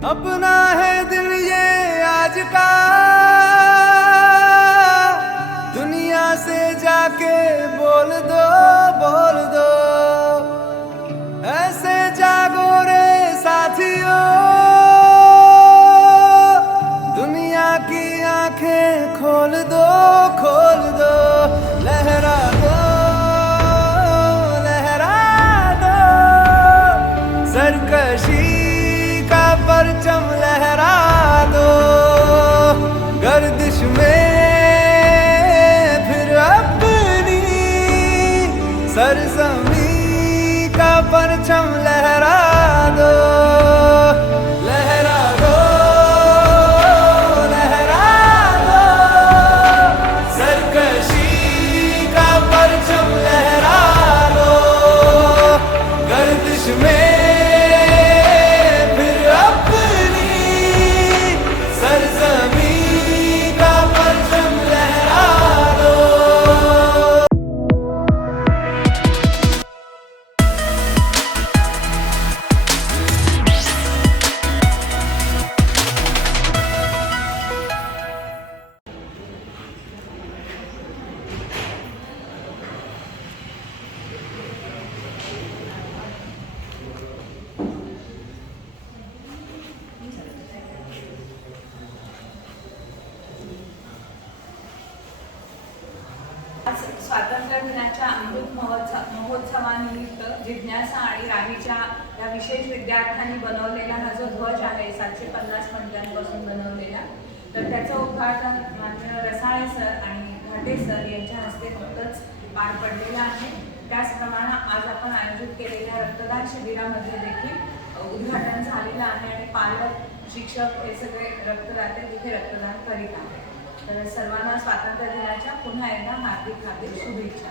अपना है दिल ये आज का, दुनिया से जाके बोल दो, बोल दो। ऐसे जागो रे साथियों, दुनिया की आंखें खोल दो, खोल दो। लहरा दो, लहरा दो, सरकशी का परचम लहरा दो। गर्दिश में फिर अपनी सरजमी का परचम लहरा दो। लहरा दो, लहरा दो, सरकशी का परचम लहरा दो। गर्दिश में स्वातंत्र्य दिनाच्या अमृत महोत्सवानिमित्त जिज्ञासा आणि रावीच्या या विशेष विद्यार्थ्यांनी बनवलेला हा जो ध्वज आहे 750 मजल्यांपासून बनवलेला, तर त्याचं उद्घाटन माननीय रसाळे सर आणि घाटे सर यांच्या हस्ते नुकतंच पार पडलेलं आहे। त्याचप्रमाणे आज आपण आयोजित केलेल्या रक्तदान शिबिरामध्ये देखील उद्घाटन झालेलं आहे आणि पालक शिक्षक हे सगळे रक्तदाते तिथे रक्तदान करीत आहेत। तर सर्वांना स्वातंत्र्य दिनाच्या पुन्हा एकदा हार्दिक हार्दिक शुभेच्छा।